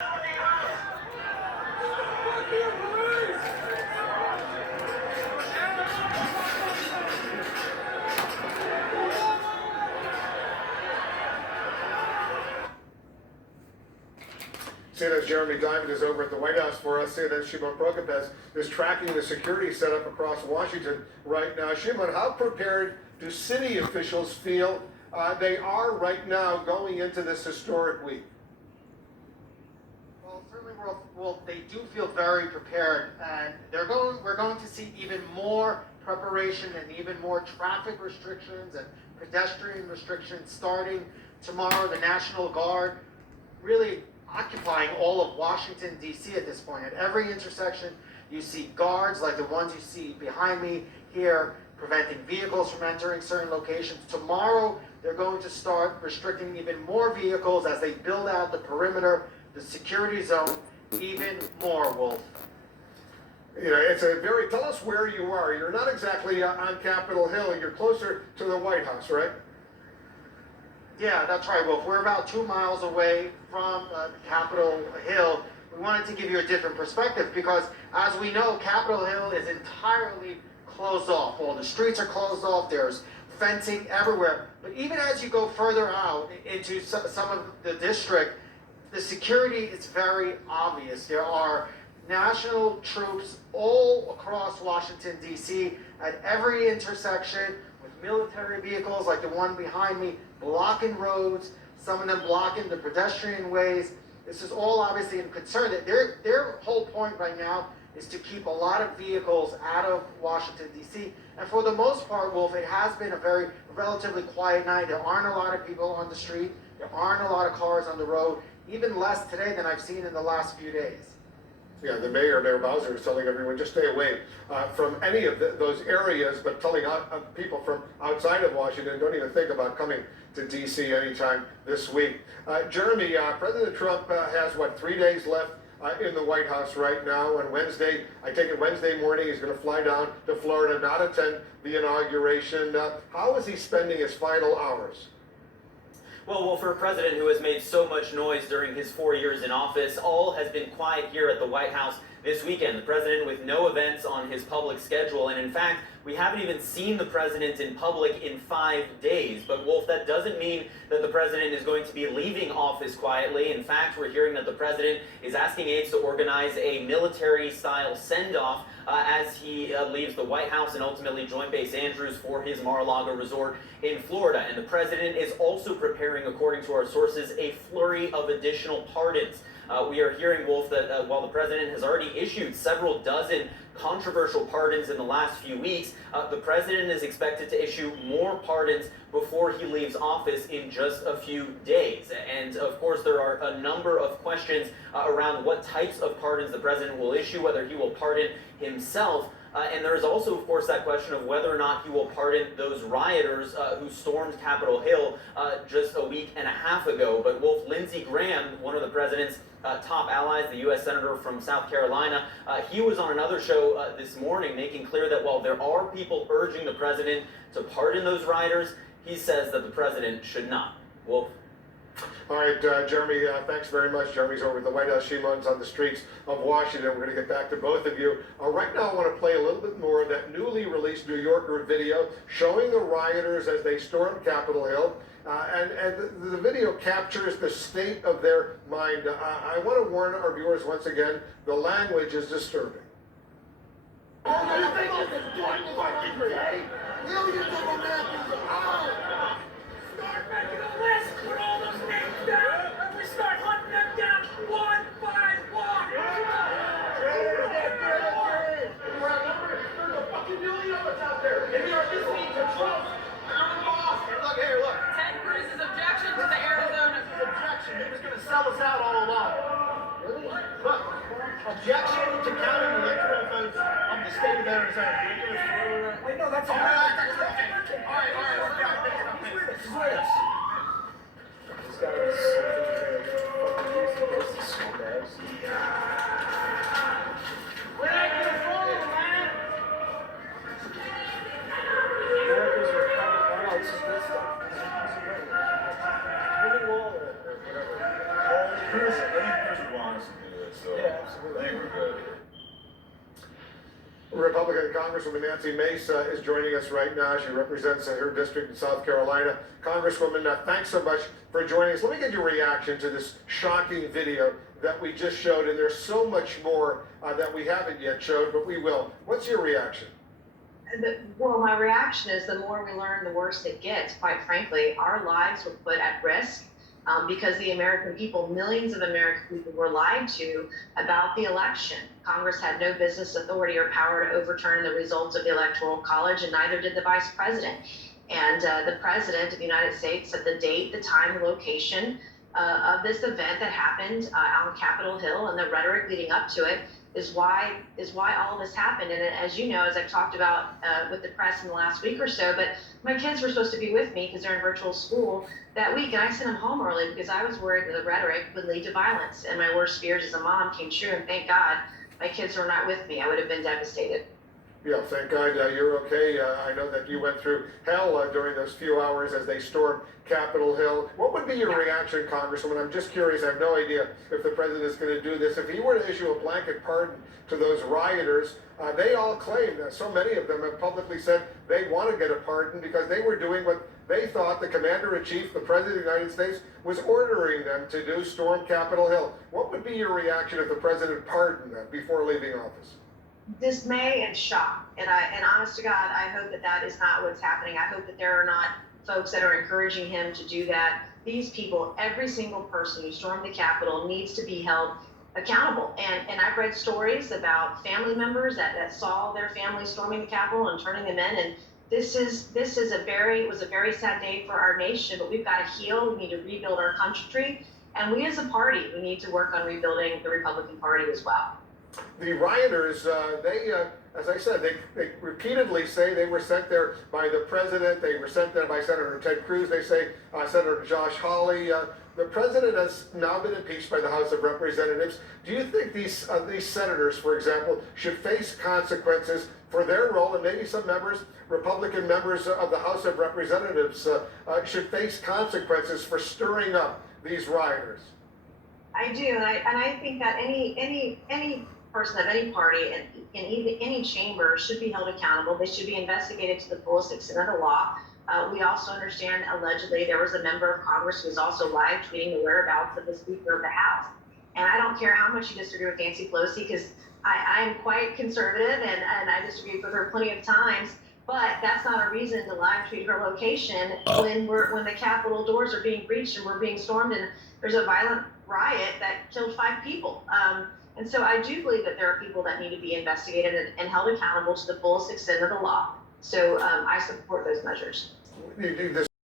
CNN's Jeremy Diamond is over at the White House for us. CNN's Shimon Prokopez is tracking the security setup across Washington right now. Shimon, how prepared do city officials feel they are right now going into this historic week? Well, certainly, they do feel very prepared, and we're going to see even more preparation and even more traffic restrictions and pedestrian restrictions starting tomorrow. The National Guard really occupying all of Washington, D.C. at this point. At every intersection, you see guards like the ones you see behind me here, preventing vehicles from entering certain locations. Tomorrow, they're going to start restricting even more vehicles as they build out the perimeter, the security zone, even more, Wolf. You know, tell us where you are. You're not exactly on Capitol Hill. You're closer to the White House, right? Yeah, that's right, Wolf. We're about 2 miles away from Capitol Hill. We wanted to give you a different perspective because, as we know, Capitol Hill is entirely closed off. All the streets are closed off. There's fencing everywhere. But even as you go further out into some of the district, the security is very obvious. There are national troops all across Washington, D.C. at every intersection with military vehicles like the one behind me, blocking roads, some of them blocking the pedestrian ways. This is all obviously in concern. Their whole point right now is to keep a lot of vehicles out of Washington, D.C. And for the most part, Wolf, it has been a relatively quiet night. There aren't a lot of people on the street. There aren't a lot of cars on the road, even less today than I've seen in the last few days. Yeah, the Mayor Bowser is telling everyone just stay away from any of those areas, but telling people from outside of Washington don't even think about coming to D.C. anytime this week. Jeremy, President Trump has, 3 days left in the White House right now. And Wednesday, I take it Wednesday morning, he's going to fly down to Florida, not attend the inauguration. How is he spending his final hours? Well, for a president who has made so much noise during his 4 years in office, all has been quiet here at the White House this weekend. The president with no events on his public schedule, and in fact, we haven't even seen the president in public in 5 days. But Wolf, that doesn't mean that the president is going to be leaving office quietly. In fact, we're hearing that the president is asking aides to organize a military-style send-off as he leaves the White House and ultimately Joint Base Andrews for his Mar-a-Lago resort in Florida. And the president is also preparing, according to our sources, a flurry of additional pardons. We are hearing, Wolf, that while the president has already issued several dozen controversial pardons in the last few weeks, the president is expected to issue more pardons before he leaves office in just a few days. And of course, there are a number of questions around what types of pardons the president will issue, whether he will pardon himself. And there is also, of course, that question of whether or not he will pardon those rioters who stormed Capitol Hill just a week and a half ago. But Wolf, Lindsey Graham, one of the president's top allies, the U.S. Senator from South Carolina, he was on another show this morning making clear that while there are people urging the president to pardon those rioters, he says that the president should not. Wolf. All right, Jeremy, thanks very much. Jeremy's over at the White House. Shimon's on the streets of Washington. We're going to get back to both of you. Right now, I want to play a little bit more of that newly released New Yorker video showing the rioters as they stormed Capitol Hill. And the video captures the state of their mind. I want to warn our viewers once again, the language is disturbing. You think this is one fucking day? Millions of Americans are out. Start making a list, put all those names down, and we start hunting them down one by one. There's a fucking million of us out there, and we are listening to Trump. Look. Ted Cruz's objection to the Arizona. Objection. He was going to sell us out all along. Really? Look. Objection to counting electoral votes of the state of Arizona. Wait, no, that's all right. Work out. This is this. This guy is we're not gonna fall, man. America's Republic. Oh no, this is good stuff. This is great. Moving wall or whatever. I think Chris won. honest with you. So Yeah, absolutely. I think we're good. Republican Congresswoman Nancy Mace is joining us right now. She represents her district in South Carolina. Congresswoman, thanks so much for joining us. Let me get your reaction to this shocking video that we just showed, and there's so much more that we haven't yet showed, but we will. What's your reaction? Well, my reaction is the more we learn, the worse it gets. Quite frankly, our lives were put at risk because the American people, millions of American people, were lied to about the election. Congress had no business authority or power to overturn the results of the Electoral College, and neither did the Vice President. And the President of the United States set the date, the time, the location of this event that happened on Capitol Hill, and the rhetoric leading up to it is why all of this happened. And as you know, as I've talked about with the press in the last week or so, but my kids were supposed to be with me because they're in virtual school that week, and I sent them home early because I was worried that the rhetoric would lead to violence. And my worst fears as a mom came true, and thank God my kids were not with me. I would have been devastated. Yeah, thank God you're okay. I know that you went through hell during those few hours as they stormed Capitol Hill. What would be your reaction, Congresswoman? I'm just curious. I have no idea if the president is going to do this. If he were to issue a blanket pardon to those rioters, they all claim, so many of them have publicly said they want to get a pardon because they were doing what they thought the commander-in-chief, the president of the United States, was ordering them to do, storm Capitol Hill. What would be your reaction if the president pardoned them before leaving office? Dismay and shock. And honest to God, I hope that that is not what's happening. I hope that there are not folks that are encouraging him to do that. These people, every single person who stormed the Capitol needs to be held accountable. And I've read stories about family members that saw their family storming the Capitol and turning them in. And this was a very sad day for our nation, but we've got to heal. We need to rebuild our country. And we as a party, we need to work on rebuilding the Republican Party as well. The rioters, as I said, they repeatedly say they were sent there by the president. They were sent there by Senator Ted Cruz. They say Senator Josh Hawley. The president has now been impeached by the House of Representatives. Do you think these senators, for example, should face consequences for their role, and maybe some members, Republican members of the House of Representatives, should face consequences for stirring up these rioters? I do, and I think that any person of any party in any chamber should be held accountable. They should be investigated to the fullest extent of the law. We also understand allegedly there was a member of Congress who was also live tweeting the whereabouts of the Speaker of the House. And I don't care how much you disagree with Nancy Pelosi, because I am quite conservative and I disagreed with her plenty of times. But that's not a reason to live tweet her location when the Capitol doors are being breached and we're being stormed and there's a violent riot that killed 5 people. And so I do believe that there are people that need to be investigated and held accountable to the fullest extent of the law. So I support those measures. You do this